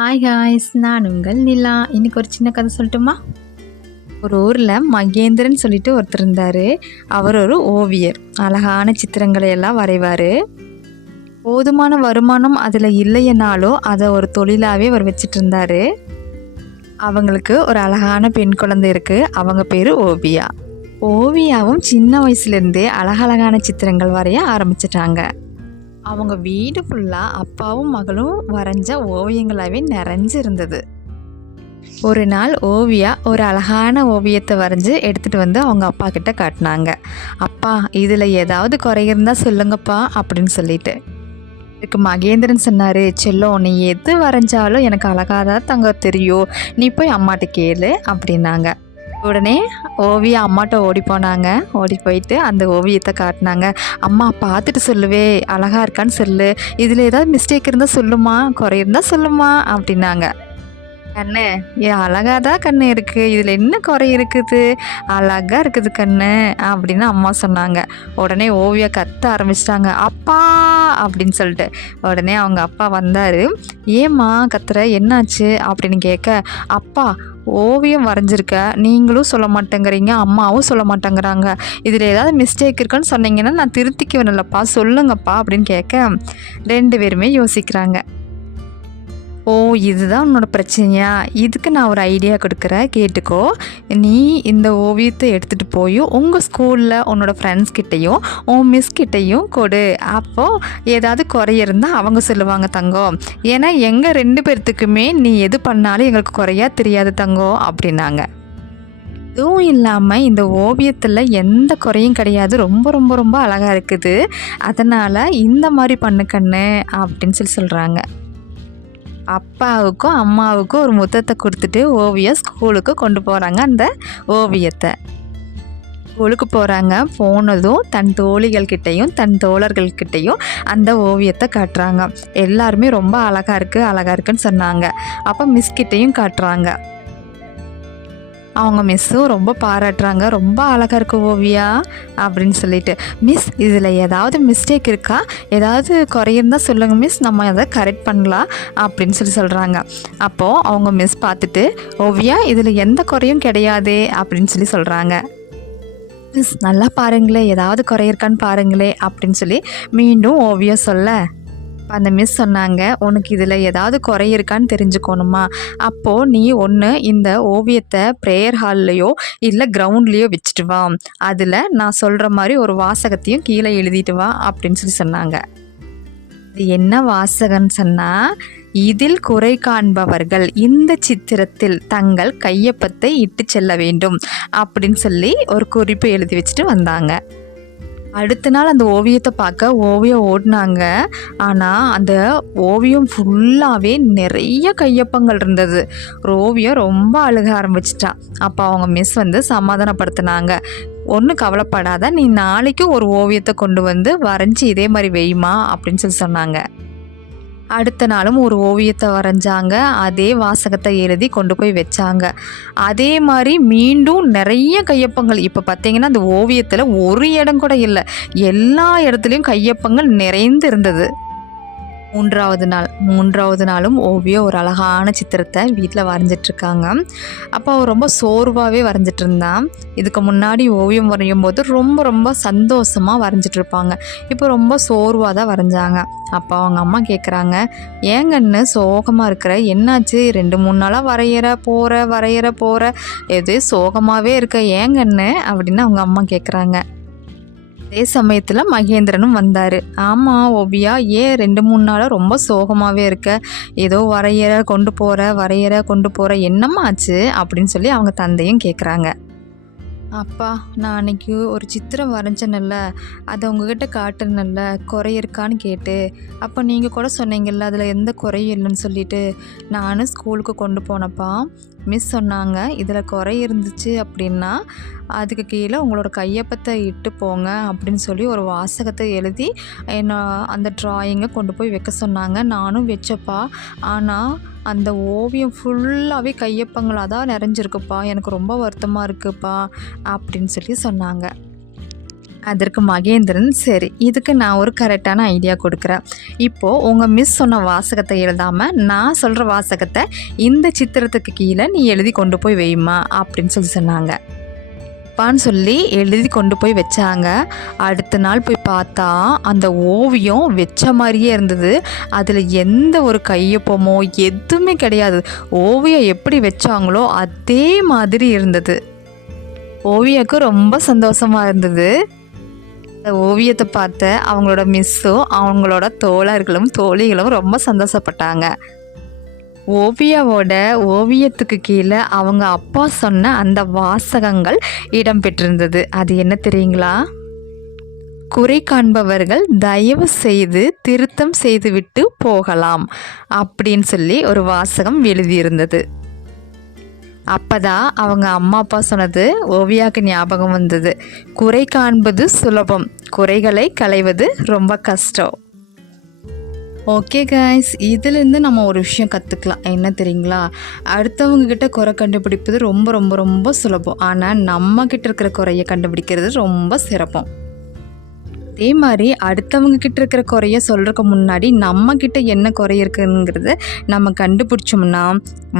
Hi ஹாய்ஸ் நான் உங்கள் நிலா. இன்னைக்கு ஒரு சின்ன கதை சொல்லட்டுமா? ஒரு ஊரில் மகேந்திரன் சொல்லிட்டு ஒருத்தர் இருந்தார். அவர் ஒரு ஓவியர். அழகான சித்திரங்களை எல்லாம் வரைவார். போதுமான வருமானம் அதில் இல்லையனாலும் அதை ஒரு தொழிலாகவே அவர் வச்சிட்டு இருந்தார். அவங்களுக்கு ஒரு அழகான பெண் குழந்தை இருக்குது அவங்க பேர் ஓவியா. ஓவியாவும் சின்ன வயசுலேருந்தே அழகழகான சித்திரங்கள் வரைய ஆரம்பிச்சிட்டாங்க. அவங்க வீடு ஃபுல்லாக அப்பாவும் மகளும் வரைஞ்ச ஓவியங்களாகவே நிறைஞ்சிருந்தது. ஒரு நாள் ஓவியா ஒரு அழகான ஓவியத்தை வரைஞ்சி எடுத்துகிட்டு வந்து அவங்க அப்பா கிட்ட காட்டினாங்க. அப்பா இதில் ஏதாவது குறை இருந்தால் சொல்லுங்கப்பா அப்படின்னு சொல்லிட்டு. இதுக்கு மகேந்திரன் சொன்னார் செல்லம் நீ எது வரைஞ்சாலும் எனக்கு அழகாக தான் தங்க தெரியும். நீ போய் அம்மாட்ட கேளு அப்படின்னாங்க. உடனே ஓவியா அம்மாட்ட ஓடி போனாங்க. ஓடி போயிட்டு அந்த ஓவியத்தை காட்டினாங்க. அம்மா பார்த்துட்டு சொல்லுவே. அழகா இருக்கான்னு சொல்லு. இதில் ஏதாவது மிஸ்டேக் இருந்தால் சொல்லுமா? குறை இருந்தால் சொல்லுமா? அப்படின்னாங்க. கண்ணு? ஏன் அழகாக தான் கண்ணு இருக்குது இதில் என்ன குறை இருக்குது? அழகாக இருக்குது கண்ணு அப்படின்னு அம்மா சொன்னாங்க. உடனே ஓவியா கத்த ஆரம்பிச்சிட்டாங்க. அப்பா! அப்படின்னு சொல்லிட்டு. உடனே அவங்க அப்பா வந்தார். ஏம்மா கத்துற? என்னாச்சு? அப்படின்னு கேட்க அப்பா ஓவியம் வரைஞ்சிருக்க. நீங்களும் சொல்ல மாட்டேங்கிறீங்க அம்மாவும் சொல்ல மாட்டேங்கிறாங்க. இதில் ஏதாவது மிஸ்டேக் இருக்குன்னு சொன்னீங்கன்னா நான் திருத்திக்குவேன் இல்லைப்பா. சொல்லுங்கப்பா அப்படின்னு கேட்க ரெண்டு பேருமே யோசிக்கிறாங்க. ஓ இதுதான் உன்னோட பிரச்சனையா? இதுக்கு நான் ஒரு ஐடியா கொடுக்குறேன். கேட்டுக்கோ. நீ இந்த ஓவியத்தை எடுத்துகிட்டு போய் உங்கள் ஸ்கூலில் உன்னோட ஃப்ரெண்ட்ஸ் கிட்டேயும் உன் மிஸ் கிட்டேயும் கொடு. அப்போது ஏதாவது குறைய இருந்தால் அவங்க சொல்லுவாங்க தங்கம் ஏன்னா எங்கள் ரெண்டு பேர்த்துக்குமே நீ எது பண்ணாலும் எங்களுக்கு குறையா தெரியாது தங்கம் அப்படின்னாங்க. எதுவும் இல்லாமல் இந்த ஓவியத்தில் எந்த குறையும் கிடையாது. ரொம்ப ரொம்ப ரொம்ப அழகாக இருக்குது. அதனால் இந்த மாதிரி பண்ணு கண்ணு அப்படின்னு சொல்லி சொல்கிறாங்க அப்பாவுக்கும் அம்மாவுக்கும் ஒரு முத்தத்தை கொடுத்துட்டு ஓவியம் ஸ்கூலுக்கு கொண்டு போகிறாங்க அந்த ஓவியத்தை ஸ்கூலுக்கு போகிறாங்க போனதும் தன் தோழிகள்கிட்டையும் தன் தோழர்கள்கிட்டையும் அந்த ஓவியத்தை காட்டுறாங்க. எல்லாருமே ரொம்ப அழகாக இருக்குது அழகாக இருக்குன்னு சொன்னாங்க. அப்போ மிஸ்கிட்டையும் காட்டுறாங்க. அவங்க மிஸ்ஸும் ரொம்ப பாராட்டுறாங்க. ரொம்ப அழகாக இருக்கு ஓவியா அப்படின்னு சொல்லிட்டு. மிஸ் இதில் ஏதாவது மிஸ்டேக் இருக்கா? ஏதாவது குறையிருந்தா சொல்லுங்கள் மிஸ் நம்ம அதை கரெக்ட் பண்ணலாம் அப்படின்னு சொல்லி சொல்கிறாங்க அப்போது அவங்க மிஸ் பார்த்துட்டு ஓவியா இதில் எந்த குறையும் கிடையாதே அப்படின்னு சொல்லி சொல்கிறாங்க மிஸ் நல்லா பாருங்களே ஏதாவது குறையிருக்கான்னு பாருங்களே அப்படின்னு சொல்லி மீண்டும் ஓவியம் சொல்ல அந்த மிஸ் சொன்னாங்க உனக்கு இதில் ஏதாவது குறை இருக்கான்னு தெரிஞ்சுக்கணுமா? அப்போது நீ ஒன்று இந்த ஓவியத்தை ப்ரேயர் ஹால்லையோ இல்லை கிரவுண்ட்லேயோ வச்சுட்டு வா. அதில் நான் சொல்கிற மாதிரி ஒரு வாசகத்தையும் கீழே எழுதிட்டு வா அப்படின்னு சொல்லி சொன்னாங்க. இது என்ன வாசகம்னு சொன்னால் இதில் குறை காண்பவர்கள் இந்த சித்திரத்தில் தங்கள் கையொப்பத்தை இட்டு செல்ல வேண்டும் அப்படின்னு சொல்லி ஒரு குறிப்பு எழுதி வச்சுட்டு வந்தாங்க. அடுத்த நாள் அந்த ஓவியத்தை பார்க்க ஓவியம் ஓடினாங்க. ஆனால் அந்த ஓவியம் ஃபுல்லாகவே நிறைய கையொப்பங்கள் இருந்தது. ஓவியம் ரொம்ப அழுக ஆரம்பிச்சிட்டான் அப்போ அவங்க மிஸ் வந்து சமாதானப்படுத்தினாங்க. ஒன்றும் கவலைப்படாத நீ நாளைக்கு ஒரு ஓவியத்தை கொண்டு வந்து வரைஞ்சி இதே மாதிரி வெய்யுமா அப்படின்னு சொல்லி சொன்னாங்க. அடுத்த நாளும் ஒரு ஓவியத்தை வரைஞ்சாங்க. அதே வாசகத்தை எழுதி கொண்டு போய் வச்சாங்க. அதே மாதிரி மீண்டும் நிறைய கையொப்பங்கள். இப்போ பார்த்தீங்கன்னா அந்த ஓவியத்தில் ஒரு இடம் கூட இல்லை. எல்லா இடத்துலையும் கையொப்பங்கள் நிறைந்து இருந்தது. மூன்றாவது நாள் மூன்றாவது நாளும் ஓவியம் ஒரு அழகான சித்திரத்தை வீட்டில் வரைஞ்சிட்ருக்காங்க. அப்போ அவள் ரொம்ப சோர்வாகவே வரைஞ்சிட்டு இருந்தான் இதுக்கு முன்னாடி ஓவியம் வரையும் போது ரொம்ப ரொம்ப சந்தோஷமாக வரைஞ்சிட்ருப்பாங்க. இப்போ ரொம்ப சோர்வாக தான் வரைஞ்சாங்க. அப்போ அவங்க அம்மா கேட்குறாங்க ஏங்கன்னு சோகமாக இருக்கிற? என்னாச்சு? ரெண்டு மூணு நாளாக வரைகிற போகிற வரைகிற போகிற எது சோகமாகவே இருக்க. ஏங்கன்னு அப்படின்னு அவங்க அம்மா கேட்குறாங்க அதே சமயத்தில் மகேந்திரனும் வந்தார். ஆமாம் ஓவியா ஏன் ரெண்டு மூணு நாளாக ரொம்ப சோகமாகவே இருக்க? ஏதோ வரையற கொண்டு போகிற வரையற கொண்டு போகிற என்னம்மா ஆச்சு? அப்படின்னு சொல்லி அவங்க தந்தையும் கேட்குறாங்க அப்பா நான் அன்னைக்கு ஒரு சித்திரம் வரைஞ்சேன்ல அதை உங்ககிட்ட காட்டுனல்ல குறை இருக்கான்னு கேட்டு அப்போ நீங்கள் கூட சொன்னீங்கல்ல அதில் எந்த குறையும் இல்லைன்னு சொல்லிட்டு நானும் ஸ்கூலுக்கு கொண்டு போனப்பா மிஸ் சொன்னாங்க. இதில் குறை இருந்துச்சு அப்படின்னா அதுக்கு கீழே உங்களோட கையொப்பத்தை இட்டு போங்க அப்படின்னு சொல்லி ஒரு வாசகத்தை எழுதி என்ன அந்த ட்ராயிங்கை கொண்டு போய் வைக்க சொன்னாங்க. நானும் வச்சப்பா. ஆனால் அந்த ஓவியம் ஃபுல்லாகவே கையொப்பங்களாக தான் நிறைஞ்சிருக்குப்பா. எனக்கு ரொம்ப வருத்தமாக இருக்குப்பா அப்படின்னு சொல்லி சொன்னாங்க. அதற்கு மகேந்திரன் சரி இதுக்கு நான் ஒரு கரெக்டான ஐடியா கொடுக்குறேன். இப்போது உங்கள் மிஸ் சொன்ன வாசகத்தை எழுதாமல் நான் சொல்கிற வாசகத்தை இந்த சித்திரத்துக்கு கீழே நீ எழுதி கொண்டு போய் வைமா அப்படின்னு சொல்லி சொன்னாங்க. அப்பான்னு சொல்லி எழுதி கொண்டு போய் வச்சாங்க. அடுத்த நாள் போய் பார்த்தா அந்த ஓவியம் வச்ச மாதிரியே இருந்தது. அதில் எந்த ஒரு கையொப்பமோ எதுவுமே கிடையாது. ஓவியம் எப்படி வச்சாங்களோ அதே மாதிரி இருந்தது. ஓவியாவுக்கு ரொம்ப சந்தோஷமாக இருந்தது. ஓவியத்தை பார்த்த அவங்களோட மிஸ்ஸும் அவங்களோட தோழர்களும் தோழிகளும் ரொம்ப சந்தோஷப்பட்டாங்க. ஓவியாவோட ஓவியத்துக்கு கீழே அவங்க அப்பா சொன்ன அந்த வாசகங்கள் இடம்பெற்றிருந்தது அது என்ன தெரியுங்களா? குறை காண்பவர்கள் தயவு செய்து திருத்தம் செய்துவிட்டு போகலாம் அப்படின்னு சொல்லி ஒரு வாசகம் எழுதியிருந்தது. அப்பதான் அவங்க அம்மா அப்பா சொன்னது ஓவியாவுக்கு ஞாபகம் வந்தது. குறை காண்பது சுலபம். குறைகளை களைவது ரொம்ப கஷ்டம். ஓகே கைஸ் இதுலேருந்து நம்ம ஒரு விஷயம் கற்றுக்கலாம் என்ன தெரியுங்களா? அடுத்தவங்கக்கிட்ட குறை கண்டுபிடிப்பது ரொம்ப ரொம்ப ரொம்ப சுலபம். ஆனால் நம்மக்கிட்ட இருக்கிற குறையை கண்டுபிடிக்கிறது ரொம்ப சிறப்பம். அதே மாதிரி அடுத்தவங்க கிட்ட இருக்கிற குறைய சொல்கிறதுக்கு முன்னாடி நம்ம கிட்ட என்ன குறை இருக்குங்கிறத நம்ம கண்டுபிடிச்சோம்னா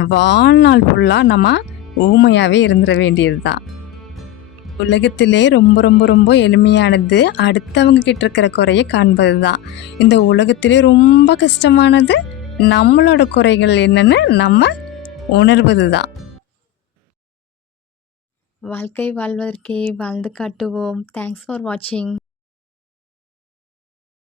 வாழ்நாள் ஃபுல்லாக நம்ம ஊமையாகவே இருந்துட வேண்டியது தான் உலகத்திலே ரொம்ப ரொம்ப ரொம்ப எளிமையானது அடுத்தவங்க கிட்ட இருக்கிற குறைய காண்பது தான் இந்த உலகத்திலே ரொம்ப கஷ்டமானது நம்மளோட குறைகள் என்னன்னு நம்ம உணர்வது தான் வாழ்க்கை வாழ்வதற்கே வாழ்ந்து காட்டுவோம். தேங்க்ஸ் ஃபார் வாட்சிங்